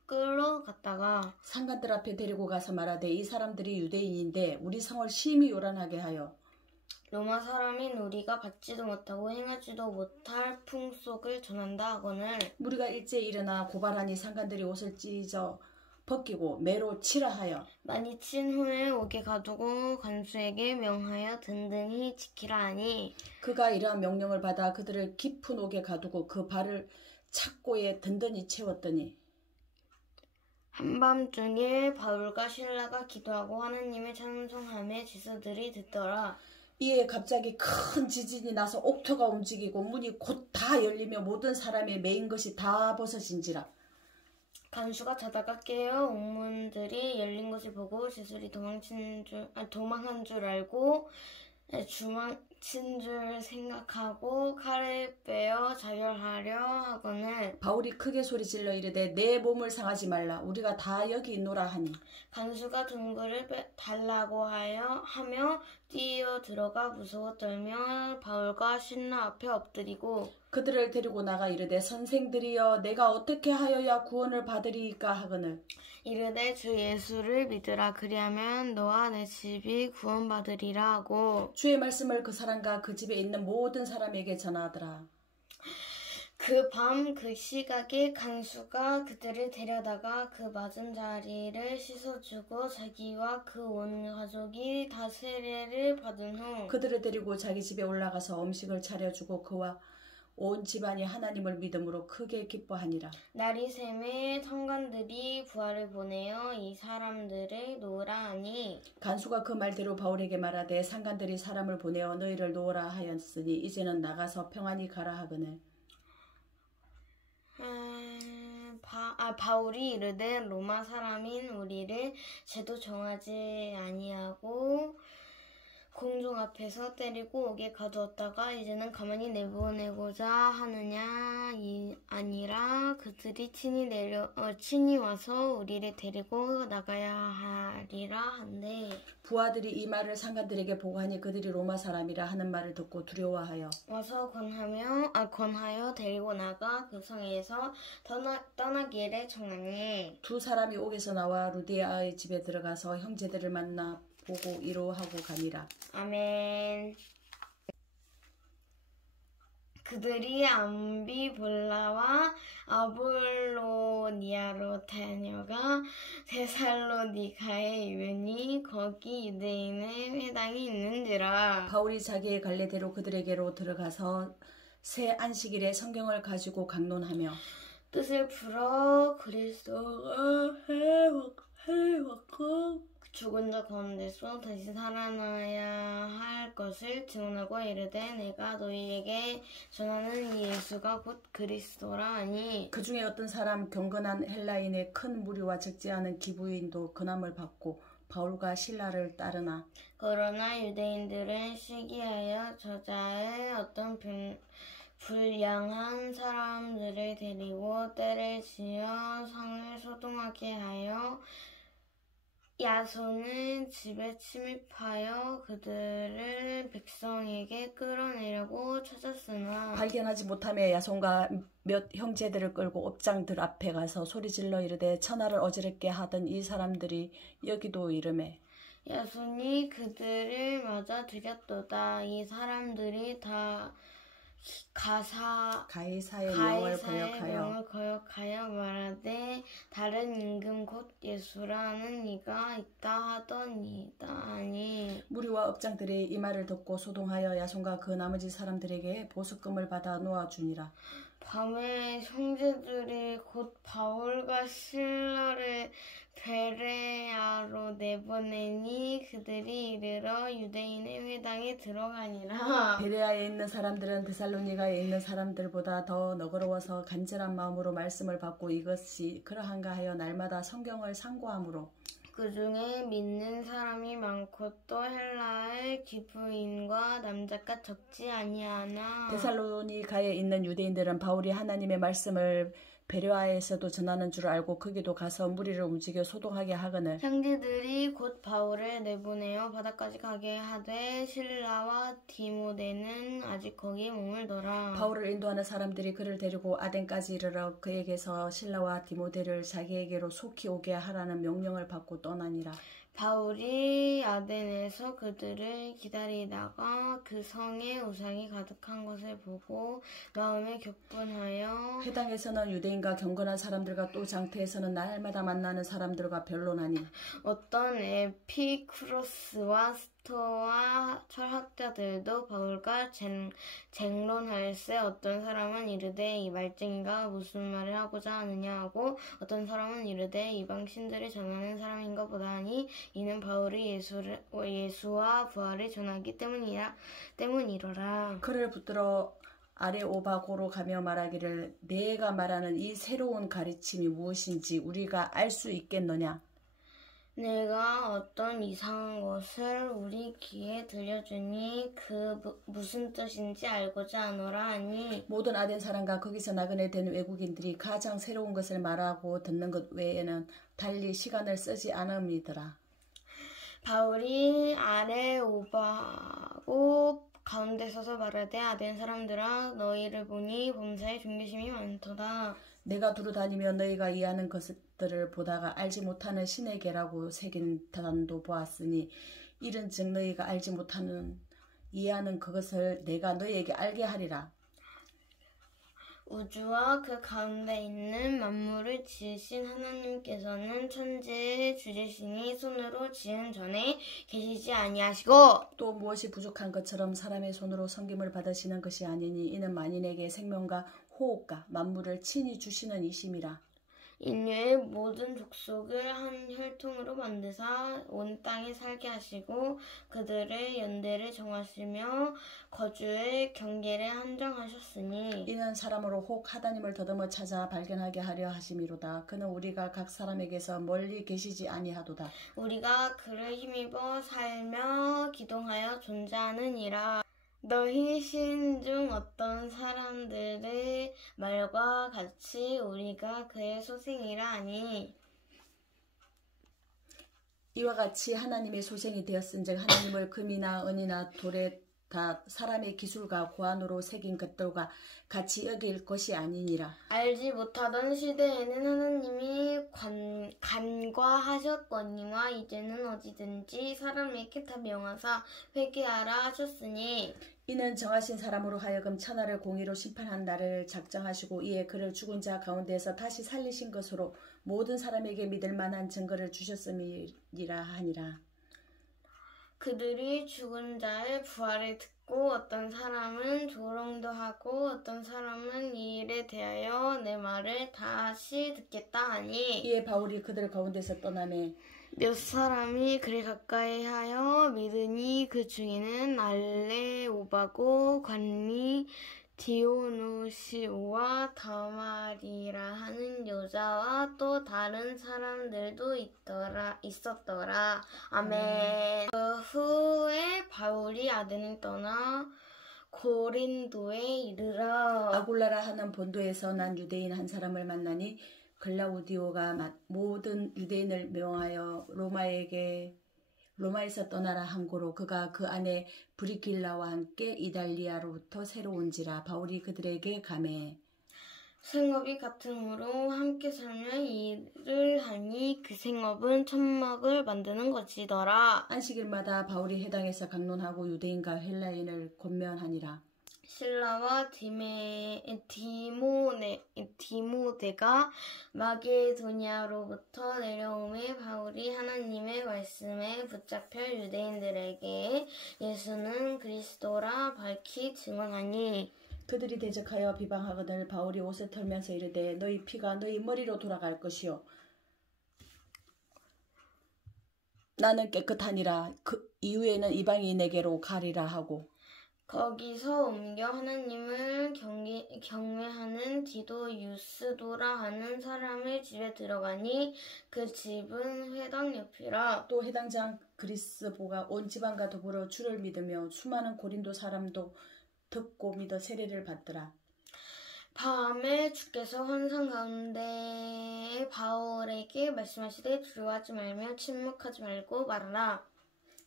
끌어갔다가 상관들 앞에 데리고 가서 말하되 이 사람들이 유대인인데 우리 성을 심히 요란하게 하여 로마 사람인 우리가 받지도 못하고 행하지도 못할 풍속을 전한다 하거늘 무리가 일제히 일어나 고발하니 상관들이 옷을 찢어 벗기고 매로 치라 하여 많이 친 후에 옥에 가두고 관수에게 명하여 든든히 지키라 하니 그가 이러한 명령을 받아 그들을 깊은 옥에 가두고 그 발을 착고에 든든히 채웠더니 한밤중에 바울과 실라가 기도하고 하나님을 찬송하며 지수들이 듣더라. 이에 갑자기 큰 지진이 나서 옥토가 움직이고 문이 곧 다 열리며 모든 사람이 매인 것이 다 벗어진지라. 간수가 자다가 깨어 옥문들이 열린 것을 보고 지술이 도망한 줄 알고 주망친 줄 생각하고 칼을 빼어 자결하려 하거늘 바울이 크게 소리질러 이르되 내 몸을 상하지 말라 우리가 다 여기 있노라 하니 간수가 둥그를 달라고 하며 뛰어 들어가 무서워 떨며 바울과 신라 앞에 엎드리고 그들을 데리고 나가 이르되 선생들이여 내가 어떻게 하여야 구원을 받으리이까 하거늘 이르되 주 예수를 믿으라 그리하면 너와 내 집이 구원받으리라 하고 주의 말씀을 그 사람과 그 집에 있는 모든 사람에게 전하더라. 그 밤 그 시각에 간수가 그들을 데려다가 그 맞은 자리를 씻어주고 자기와 그 온 가족이 다 세례를 받은 후 그들을 데리고 자기 집에 올라가서 음식을 차려주고 그와 온 집안이 하나님을 믿음으로 크게 기뻐하니라. 날이 샘에 상관들이 부하를 보내어 이 사람들을 놓으라 하니 간수가 그 말대로 바울에게 말하되 상관들이 사람을 보내어 너희를 놓으라 하였으니 이제는 나가서 평안히 가라 하거늘 바울이 이르되 로마 사람인 우리를 죄도 정하지 아니하고 공중 앞에서 때리고 옥에 가두었다가 이제는 가만히 내보내고자 하느냐 아니라 그들이 친히 와서 우리를 데리고 나가야 하리라 한데 부하들이 이 말을 상관들에게 보고하니 그들이 로마 사람이라 하는 말을 듣고 두려워하여 와서 권하여 데리고 나가 그 성에서 떠나기를 청하니 두 사람이 옥에서 나와 루디아의 집에 들어가서 형제들을 만나 보고 이로하고 가니라. 아멘. 그들이 암비볼라와 아볼로니아로 다녀가 데살로니가에 이르니 거기 유대인의 회당이 있는지라. 바울이 자기의 갈래대로 그들에게로 들어가서 새 안식일에 성경을 가지고 강론하며 뜻을 풀어 그리스도가 해왔고 죽은 자 가운데서 다시 살아나야 할 것을 증언하고 이르되 내가 너희에게 전하는 이 예수가 곧 그리스도라 하니 그 중에 어떤 사람 경건한 헬라인의 큰 무리와 적지 않은 기부인도 근함을 받고 바울과 실라를 따르나 그러나 유대인들은 시기하여 저자의 어떤 불량한 사람들을 데리고 때를 지어 성을 소동하게 하여 야손은 집에 침입하여 그들을 백성에게 끌어내려고 찾았으나 발견하지 못하며 야손과 몇 형제들을 끌고 업장들 앞에 가서 소리질러 이르되 천하를 어지럽게 하던 이 사람들이 여기도 이르매 야손이 그들을 맞아 들였도다. 이 사람들이 다 가이사의 명을 거역하여 말하되 다른 임금 곧 예수라는 이가 있다 하더니이다 하니 무리와 업장들이 이 말을 듣고 소동하여 야손과 그 나머지 사람들에게 보석금을 받아 놓아주니라. 밤에 형제들이 곧 바울과 실라를 베레아로 내보내니 그들이 이르러 유대인의 회당에 들어가니라. 베레아에 있는 사람들은 데살로니가에 있는 사람들보다 더 너그러워서 간절한 마음으로 말씀을 받고 이것이 그러한가 하여 날마다 성경을 상고하므로 그 중에 믿는 사람이 많고 또 헬라의 기부인과 남자가 적지 아니하나 데살로니가에 있는 유대인들은 바울이 하나님의 말씀을 베레아에서도 전하는 줄 알고 거기도 가서 무리를 움직여 소동하게 하거늘 형제들이 곧 바울을 내보내어 바다까지 가게 하되 실라와 디모데는 아직 거기에 머물더라. 바울을 인도하는 사람들이 그를 데리고 아덴까지 이르러 그에게서 실라와 디모데를 자기에게로 속히 오게 하라는 명령을 받고 떠나니라. 바울이 아덴에서 그들을 기다리다가 그 성에 우상이 가득한 것을 보고 마음에 격분하여 회당에서는 유대인과 경건한 사람들과 또 장태에서는 날마다 만나는 사람들과 변론하니 어떤 에피쿠로스와 스토아 철학자들도 바울과 쟁론할세 어떤 사람은 이르되 이 말쟁이가 무슨 말을 하고자 하느냐 하고 어떤 사람은 이르되 이방 신들을 전하는 사람인가 보다 하니 이는 바울이 예수와 부활을 전하기 때문이로라. 그를 붙들어 아레오바고로 가며 말하기를 내가 말하는 이 새로운 가르침이 무엇인지 우리가 알 수 있겠느냐. 내가 어떤 이상한 것을 우리 귀에 들려주니 그 무슨 뜻인지 알고자 하노라 하니 모든 아덴 사람과 거기서 나그네 된 외국인들이 가장 새로운 것을 말하고 듣는 것 외에는 달리 시간을 쓰지 않음이더라. 바울이 아레오바고 가운데 서서 말하되 아덴 사람들아 너희를 보니 범사에 존귀심이 많도다. 내가 두루 다니며 너희가 이해하는 것들을 보다가 알지 못하는 신의 계라고 새긴 단도 보았으니 이른즉 너희가 알지 못하는 이해하는 그것을 내가 너희에게 알게 하리라. 우주와 그 가운데 있는 만물을 지으신 하나님께서는 천지의 주지신이 손으로 지은 전에 계시지 아니하시고 또 무엇이 부족한 것처럼 사람의 손으로 섬김을 받으시는 것이 아니니 이는 만인에게 생명과 호흡과 만물을 친히 주시는 이심이라. 인류의 모든 족속을 한 혈통으로 만드사 온 땅에 살게 하시고 그들의 연대를 정하시며 거주의 경계를 한정하셨으니 이는 사람으로 혹 하나님을 더듬어 찾아 발견하게 하려 하심이로다. 그는 우리가 각 사람에게서 멀리 계시지 아니하도다. 우리가 그를 힘입어 살며 기동하여 존재하느니라. 너희 신 중 어떤 사람들의 말과 같이 우리가 그의 소생이라 하니 이와 같이 하나님의 소생이 되었은즉 하나님을 금이나 은이나 돌에 다 사람의 기술과 고안으로 새긴 것들과 같이 여길 것이 아니니라. 알지 못하던 시대에는 하나님이 간과하셨거니와 이제는 어디든지 사람에게 다 명하사 회개하라 하셨으니 이는 정하신 사람으로 하여금 천하를 공의로 심판한 날을 작정하시고 이에 그를 죽은 자 가운데에서 다시 살리신 것으로 모든 사람에게 믿을 만한 증거를 주셨음이니라 하니라. 그들이 죽은 자의 부활을 듣고 어떤 사람은 조롱도 하고 어떤 사람은 이 일에 대하여 내 말을 다시 듣겠다 하니 이에 바울이 그들 가운데서 떠나매 몇 사람이 그를 가까이 하여 믿으니 그 중에는 알레오바고 관리 디오누시오와 다말이라 하는 여자와 또 다른 사람들도 있었더라. 아멘. 그 후에 바울이 아덴을 떠나 고린도에 이르러 아굴라라 하는 본도에서 난 유대인 한 사람을 만나니 글라우디오가 모든 유대인을 명하여 로마에서 떠나라 한 고로 그가 그 안에 브리길라와 함께 이달리아로부터 새로 온지라. 바울이 그들에게 가매 생업이 같으므로 함께 살며 일을 하니 그 생업은 천막을 만드는 것이더라. 안식일마다 바울이 회당에서 강론하고 유대인과 헬라인을 권면하니라. 실라와 디모데가 마게도니아로부터 내려오매 바울이 하나님의 말씀에 붙잡혀 유대인들에게 예수는 그리스도라 밝히 증언하니 그들이 대적하여 비방하거늘 바울이 옷을 털면서 이르되 너희 피가 너희 머리로 돌아갈 것이요 나는 깨끗하니라. 그 이후에는 이방인에게로 가리라 하고 거기서 옮겨 하나님을 경외하는 디도 유스도라 하는 사람의 집에 들어가니 그 집은 회당 옆이라. 또 회당장 그리스보가 온 집안과 더불어 주를 믿으며 수많은 고린도 사람도 듣고 믿어 세례를 받더라. 밤에 주께서 환상 가운데 바울에게 말씀하시되 두려워하지 말며 침묵하지 말고 말하라.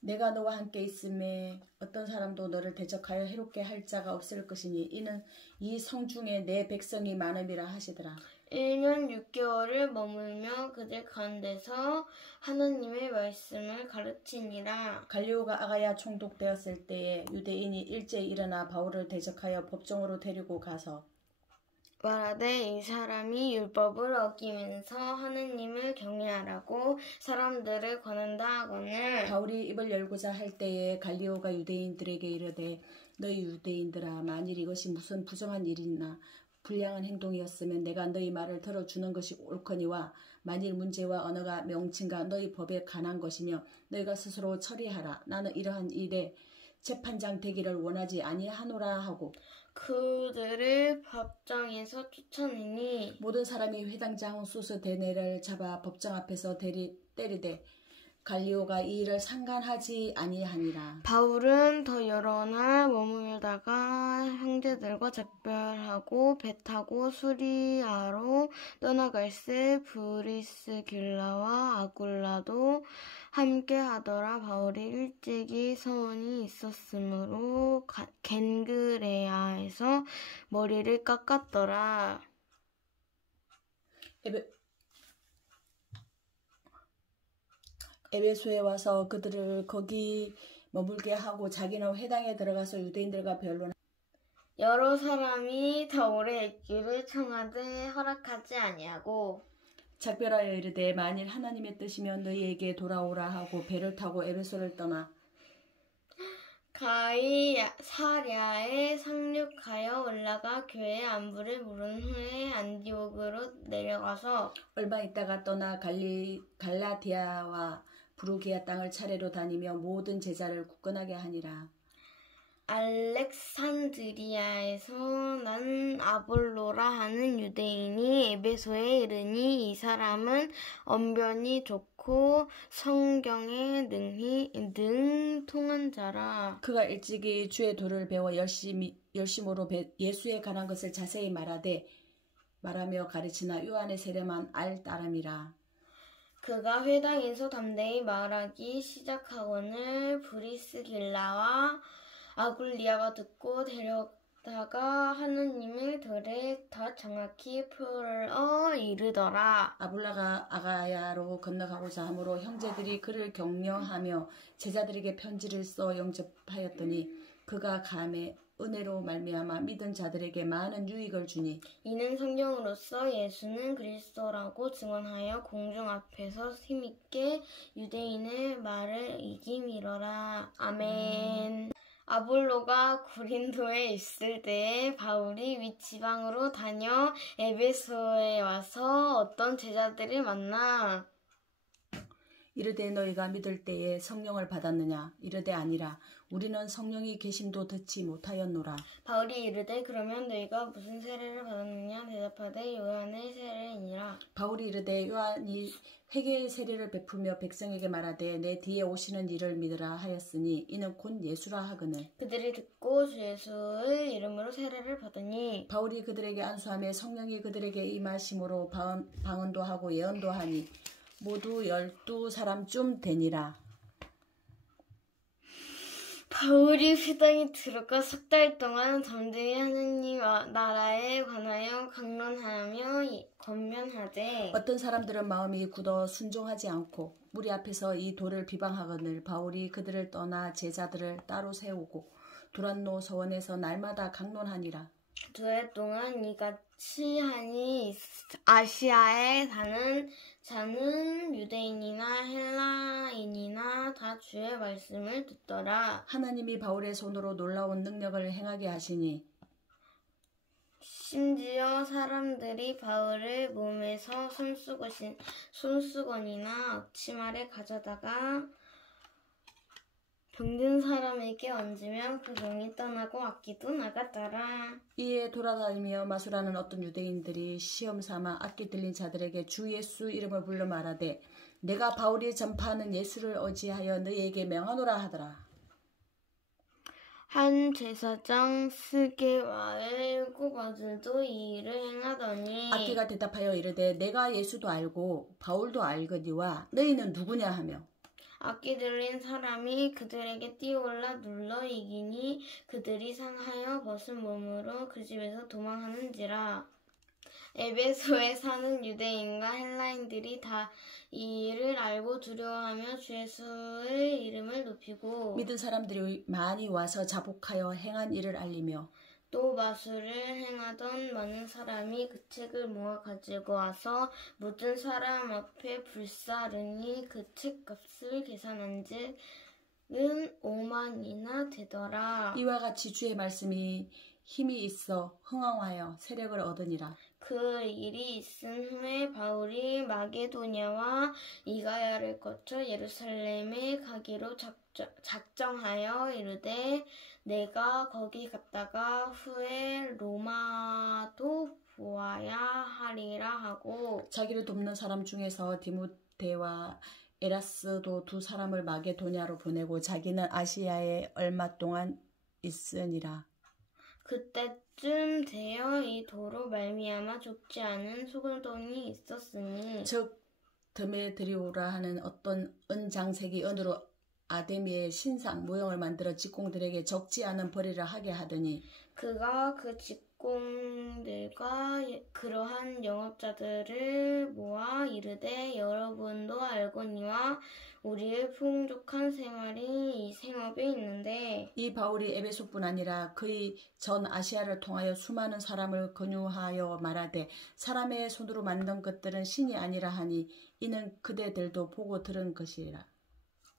내가 너와 함께 있음에 어떤 사람도 너를 대적하여 해롭게 할 자가 없을 것이니 이는 이 성중에 내 백성이 많음이라 하시더라. 1년 6개월을 머물며 그들 가운데서 하나님의 말씀을 가르치니라. 갈리오가 아가야 총독되었을 때에 유대인이 일제히 일어나 바울을 대적하여 법정으로 데리고 가서 말하되 이 사람이 율법을 어기면서 하느님을 경외하라고 사람들을 권한다 하거늘. 바울이 입을 열고자 할 때에 갈리오가 유대인들에게 이르되 너희 유대인들아, 만일 이것이 무슨 부정한 일이나 불량한 행동이었으면 내가 너희 말을 들어주는 것이 옳거니와, 만일 문제와 언어가 명칭과 너희 법에 관한 것이며 너희가 스스로 처리하라. 나는 이러한 일에 재판장 되기를 원하지 아니하노라 하고 그들을 법정에서 쫓아내니 모든 사람이 회당장 소스데네를 잡아 법정 앞에서 때리되 갈리오가 이 일을 상관하지 아니하니라. 바울은 더 여러 날 머물다가 형제들과 작별하고 배 타고 수리아로 떠나갈새 브리스길라와 아굴라도 함께 하더라. 바울이 일찍이 소원이 있었으므로 겐그레아에서 머리를 깎았더라. 에베소에 와서 그들을 거기 머물게 하고 자기는 회당에 들어가서 유대인들과 변론하고 여러 사람이 더 오래 있기를 청하되 허락하지 아니하고 작별하여 이르되 만일 하나님의 뜻이면 너희에게 돌아오라 하고 배를 타고 에베소를 떠나 가이사랴에 상륙하여 올라가 교회의 안부를 물은 후에 안디옥으로 내려가서 얼마 있다가 떠나 갈라디아와 부르기아 땅을 차례로 다니며 모든 제자를 굳건하게 하니라. 알렉산드리아에서 난 아볼로라 하는 유대인이 에베소에 이르니 이 사람은 언변이 좋고 성경에 능통한 자라. 그가 일찍이 주의 도를 배워 열심으로 예수에 관한 것을 자세히 말하며 가르치나 요한의 세례만 따름이라. 그가 회당에서 담대히 말하기 시작하거늘 브리스길라와 아굴리아가 듣고 데려다가 하느님의 들에 더 정확히 풀어 이르더라. 아불라가 아가야로 건너가고자 하므로 형제들이 그를 격려하며 제자들에게 편지를 써 영접하였더니 그가 감에 은혜로 말미암아 믿은 자들에게 많은 유익을 주니 이는 성경으로서 예수는 그리스도라고 증언하여 공중 앞에서 힘있게 유대인의 말을 이김이러라. 아멘. 아볼로가 고린도에 있을 때에 바울이 윗지방으로 다녀 에베소에 와서 어떤 제자들을 만나 이르되 너희가 믿을 때에 성령을 받았느냐? 이르되 아니라 우리는 성령이 계심도 듣지 못하였노라. 바울이 이르되 그러면 너희가 무슨 세례를 받았느냐? 대답하되 요한의 세례이니라. 바울이 이르되 요한이 회개의 세례를 베풀며 백성에게 말하되 내 뒤에 오시는 이를 믿으라 하였으니 이는 곧 예수라 하거늘. 그들이 듣고 주 예수의 이름으로 세례를 받으니 바울이 그들에게 안수하며 성령이 그들에게 임하심으로 방언도 하고 예언도 하니 모두 12사람쯤 되니라. 바울이 회당에 들어가 3달 동안 담대히 하느님 나라에 관하여 강론하며 권면하되 어떤 사람들은 마음이 굳어 순종하지 않고 무리 앞에서 이 도를 비방하거늘 바울이 그들을 떠나 제자들을 따로 세우고 두란노 서원에서 날마다 강론하니라. 2해 동안 이같이 하니 아시아에 사는 자는 유대인이나 헬라인이나 다 주의 말씀을 듣더라. 하나님이 바울의 손으로 놀라운 능력을 행하게 하시니 심지어 사람들이 바울을 몸에서 손수건이나 앞치마를 가져다가 병든 사람에게 얹으면 그 병이 떠나고 악기도 나갔더라. 이에 돌아다니며 마술하는 어떤 유대인들이 시험삼아 악기 들린 자들에게 주 예수 이름을 불러 말하되 내가 바울이 전파하는 예수를 의지하여 너희에게 명하노라 하더라. 한 제사장 스게와의 7 아들도 이 일을 행하더니 악기가 대답하여 이르되 내가 예수도 알고 바울도 알거니와 너희는 누구냐 하며 악기 들린 사람이 그들에게 뛰어올라 눌러 이기니 그들이 상하여 벗은 몸으로 그 집에서 도망하는지라. 에베소에 사는 유대인과 헬라인들이 다 이 일을 알고 두려워하며 주 예수의 이름을 높이고 믿은 사람들이 많이 와서 자복하여 행한 일을 알리며 또 마술을 행하던 많은 사람이 그 책을 모아 가지고 와서 모든 사람 앞에 불사르니 그 책값을 계산한즉 은 5만이나 되더라. 이와 같이 주의 말씀이 힘이 있어 흥왕하여 세력을 얻으니라. 그 일이 있은 후에 바울이 마게도냐와 이가야를 거쳐 예루살렘에 가기로 작정하여 이르되 내가 거기 갔다가 후에 로마도 보아야 하리라 하고 자기를 돕는 사람 중에서 디모데와 에라스도 두 사람을 마게도냐로 보내고 자기는 아시아에 얼마 동안 있으니라. 그때쯤 되어 이 도로 말미암아 좁지 않은 소금동이 있었으니 즉 드메드리오라 하는 어떤 은장색이 은으로 아데미의 신상 모형을 만들어 직공들에게 적지 않은 벌이를 하게 하더니 그가 그 직공들과 그러한 영업자들을 모아 이르되 여러분도 알거니와 우리의 풍족한 생활이 이 생업에 있는데 이 바울이 에베소뿐 아니라 그의 전 아시아를 통하여 수많은 사람을 권유하여 말하되 사람의 손으로 만든 것들은 신이 아니라 하니 이는 그대들도 보고 들은 것이라.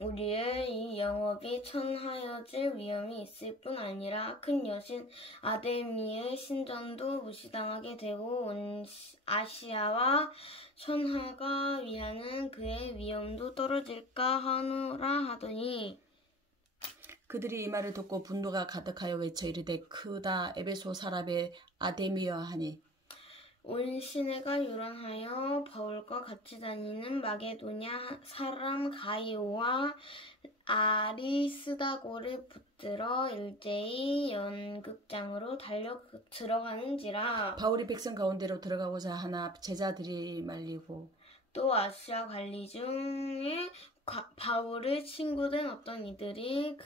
우리의 이 영업이 천하여질 위험이 있을 뿐 아니라 큰 여신 아데미의 신전도 무시당하게 되고 온 아시아와 천하가 위하는 그의 위엄도 떨어질까 하노라 하더니 그들이 이 말을 듣고 분노가 가득하여 외쳐 이르되 크다 에베소 사람의 아데미여 하니 온 시내가 요란하여 바울과 같이 다니는 마게도냐 사람 가이오와 아리스다고를 붙들어 일제히 연극장으로 달려 들어가는지라. 바울이 백성 가운데로 들어가고자 하나 제자들이 말리고 또 아시아 관리 중에 바울의 친구된 어떤 이들이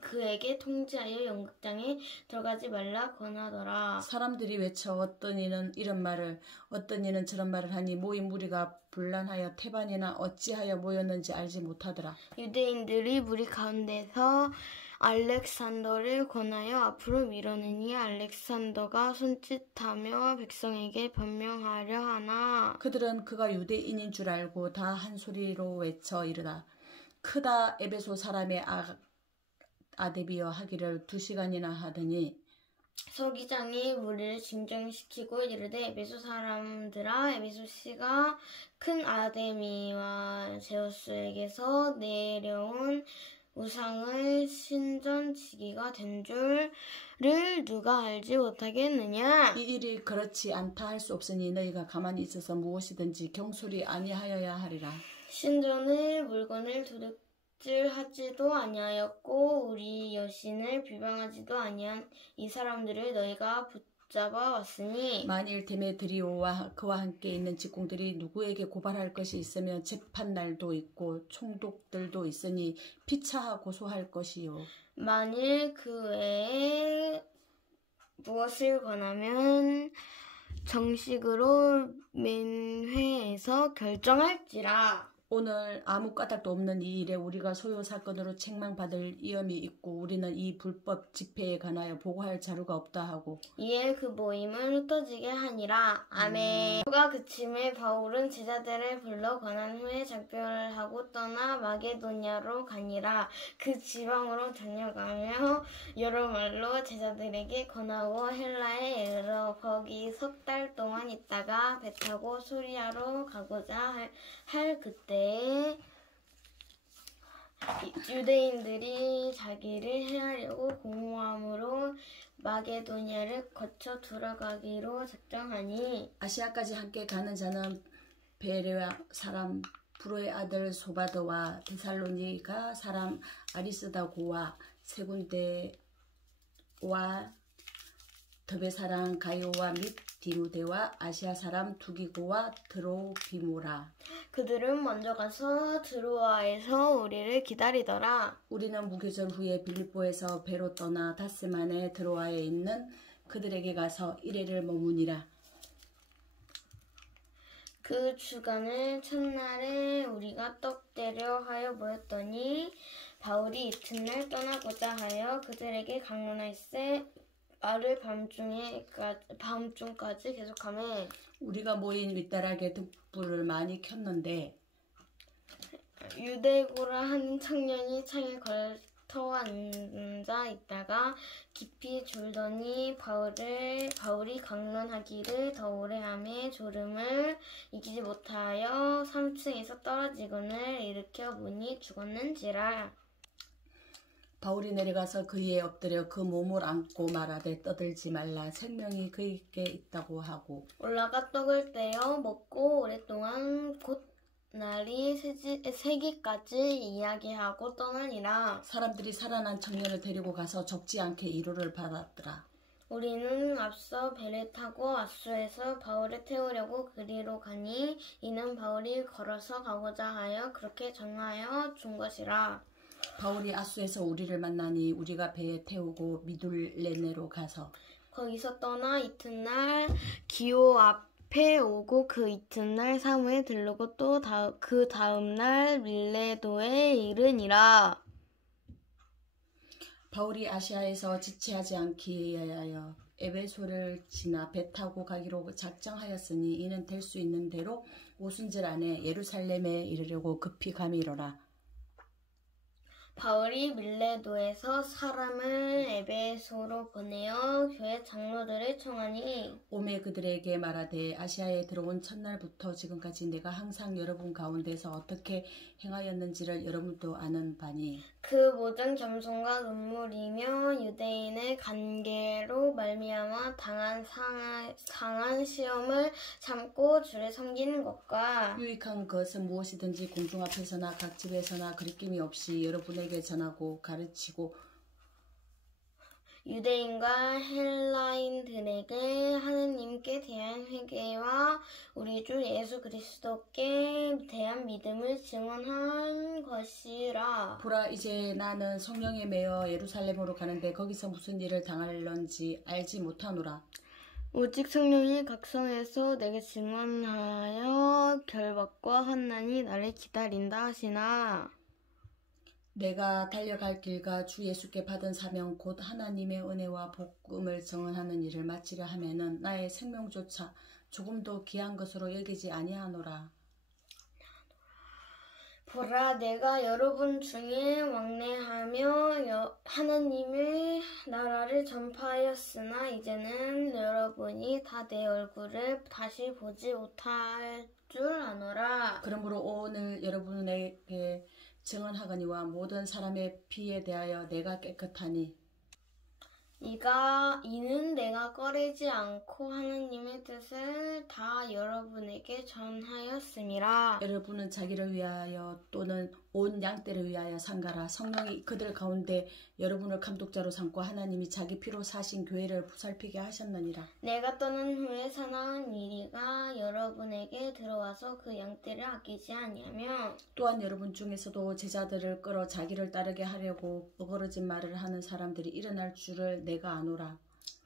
그에게 통지하여 연극장에 들어가지 말라 권하더라. 사람들이 외쳐 어떤 이는 이런 말을 어떤 이는 저런 말을 하니 모인 무리가 분란하여 태반이나 어찌하여 모였는지 알지 못하더라. 유대인들이 무리 가운데서 알렉산더를 권하여 앞으로 밀어내니 알렉산더가 손짓하며 백성에게 변명하려 하나 그들은 그가 유대인인 줄 알고 다 한 소리로 외쳐 이르다 크다 에베소 사람의 아데비어 하기를 2시간이나 하더니 서기장이 무리를 진정시키고 이르되 에베소 사람들아 에베소시가 큰 아데미와 제우스에게서 내려온 우상을 신전지기가 된 줄을 누가 알지 못하겠느냐. 이 일이 그렇지 않다 할 수 없으니 너희가 가만히 있어서 무엇이든지 경솔이 아니하여야 하리라. 신전의 물건을 도둑질하지도 아니하였고 우리 여신을 비방하지도 아니한 이 사람들을 너희가 붙잡아 왔으니 만일 데메드리오와 그와 함께 있는 직공들이 누구에게 고발할 것이 있으면 재판날도 있고 총독들도 있으니 피차 고소할 것이요. 만일 그 외에 무엇을 권하면 정식으로 맨회에서 결정할지라. 오늘 아무 까닭도 없는 이 일에 우리가 소요 사건으로 책망받을 위험이 있고 우리는 이 불법 집회에 관하여 보고할 자료가 없다 하고 이에 그 모임을 흩어지게 하니라. 아멘. 그가 그침에 바울은 제자들을 불러 권한 후에 작별을 하고 떠나 마게도냐로 가니라. 그 지방으로 다녀가며 여러 말로 제자들에게 권하고 헬라에 이르러 거기 3달 동안 있다가 배 타고 소리아로 가고자 할 그때 유대인들이 자기를 해하려고 공모함으로 마게도냐를 거쳐 들어가기로 작정하니 아시아까지 함께 가는 자는 베레아 사람 브로의 아들 소바드와 데살로니가 사람 아리스다고와 세 군데와 더베 사람 가이오와 및 디모데와 아시아 사람 두기고와 드로비모라. 그들은 먼저 가서 드로아에서 우리를 기다리더라. 우리는 무교절 후에 빌립보에서 배로 떠나 다스만의 드로아에 있는 그들에게 가서 이래를 머무니라. 그 주간을 첫날에 우리가 떡대려 하여 모였더니 바울이 이튿날 떠나고자 하여 그들에게 강론할세 말을 밤중까지 계속하며 우리가 모인 윗다락에 등불을 많이 켰는데 유대고라 하는 청년이 창에 걸터 앉아 있다가 깊이 졸더니 바울이 강론하기를 더 오래 하며 졸음을 이기지 못하여 3층에서 떨어지거늘 일으켜 보니 죽었는지라. 바울이 내려가서 그이에 엎드려 그 몸을 안고 말하되 떠들지 말라 생명이 그에게 있다고 하고 올라가 떡을 떼어 먹고 오랫동안 곧 날이 새기까지 이야기하고 떠나니라. 사람들이 살아난 청년을 데리고 가서 적지 않게 위로를 받았더라. 우리는 앞서 배를 타고 아수에서 바울을 태우려고 그리로 가니 이는 바울이 걸어서 가고자 하여 그렇게 정하여 준 것이라. 바울이 아수에서 우리를 만나니 우리가 배에 태우고 미둘레네로 가서 거기서 떠나 이튿날 기오 앞에 오고 그 이튿날 사무에 들르고 또 그 다음날 밀레도에 이르니라. 바울이 아시아에서 지체하지 않기 위하여 에베소를 지나 배 타고 가기로 작정하였으니 이는 될 수 있는 대로 오순절 안에 예루살렘에 이르려고 급히 가미로라. 바울이 밀레도에서 사람을 에베소로 보내어 교회 장로들을 청하니 오매 그들에게 말하되 아시아에 들어온 첫날부터 지금까지 내가 항상 여러분 가운데서 어떻게 행하였는지를 여러분도 아는 바니 그 모든 겸손과 눈물이며 유대인의 관계로 말미암아 당한 상한 시험을 참고 주를 섬기는 것과 유익한 것은 무엇이든지 공중 앞에서나 각 집에서나 거리낌이 없이 여러분에게 전하고 가르치고 유대인과 헬라인들에게 하느님께 대한 회개와 우리 주 예수 그리스도께 대한 믿음을 증언한 것이라. 보라 이제 나는 성령에 매여 예루살렘으로 가는데 거기서 무슨 일을 당할런지 알지 못하노라. 오직 성령이 각성해서 내게 증언하여 결박과 환난이 나를 기다린다 하시나. 내가 달려갈 길과 주 예수께 받은 사명 곧 하나님의 은혜와 복음을 증언하는 일을 마치려 하면은 나의 생명조차 조금도 귀한 것으로 여기지 아니하노라. 보라 내가 여러분 중에 왕래하며 하나님의 나라를 전파하였으나 이제는 여러분이 다 내 얼굴을 다시 보지 못할 줄 아노라. 그러므로 오늘 여러분에게 증언하거니와 모든 사람의 피에 대하여 내가 깨끗하니 이는 내가 꺼리지 않고 하나님의 뜻을 다 여러분에게 전하였음이라. 여러분은 자기를 위하여 또는 온 양떼를 위하여 상가라. 성령이 그들 가운데 여러분을 감독자로 삼고 하나님이 자기 피로 사신 교회를 보살피게 하셨느니라. 내가 떠난 후에 사나운 이리가 여러분에게 들어와서 그 양떼를 아끼지 아니하며 또한 여러분 중에서도 제자들을 끌어 자기를 따르게 하려고 어거러진 말을 하는 사람들이 일어날 줄을 내가 아노라.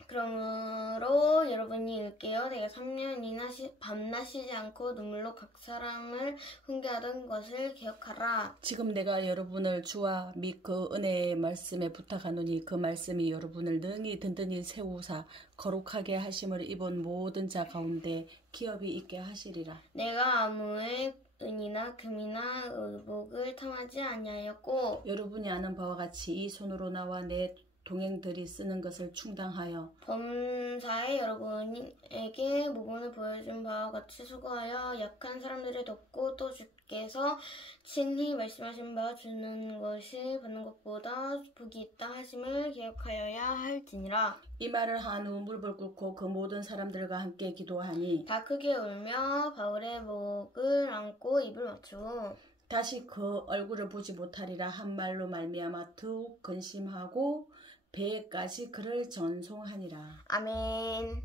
그러므로 여러분이 일깨어 내가 3년이나 밤낮 쉬지 않고 눈물로 각 사람을 훈계하던 것을 기억하라. 지금 내가 여러분을 주와 및 그 은혜의 말씀에 부탁하노니 그 말씀이 여러분을 능히 든든히 세우사 거룩하게 하심을 입은 모든 자 가운데 기업이 있게 하시리라. 내가 아무의 은이나 금이나 의복을 탐하지 아니하였고 여러분이 아는 바와 같이 이 손으로 나와 내 동행들이 쓰는 것을 충당하여 범사에 여러분에게 모범을 보여준 바와 같이 수고하여 약한 사람들을 돕고 또 주께서 친히 말씀하신 바 주는 것이 받는 것보다 복이 있다 하심을 기억하여야 할지니라. 이 말을 한 후 무릎을 꿇고 그 모든 사람들과 함께 기도하니 다 크게 울며 바울의 목을 안고 입을 맞추고 다시 그 얼굴을 보지 못하리라 한 말로 말미암아 더욱 근심하고 배에까지 그를 전송하니라. 아멘.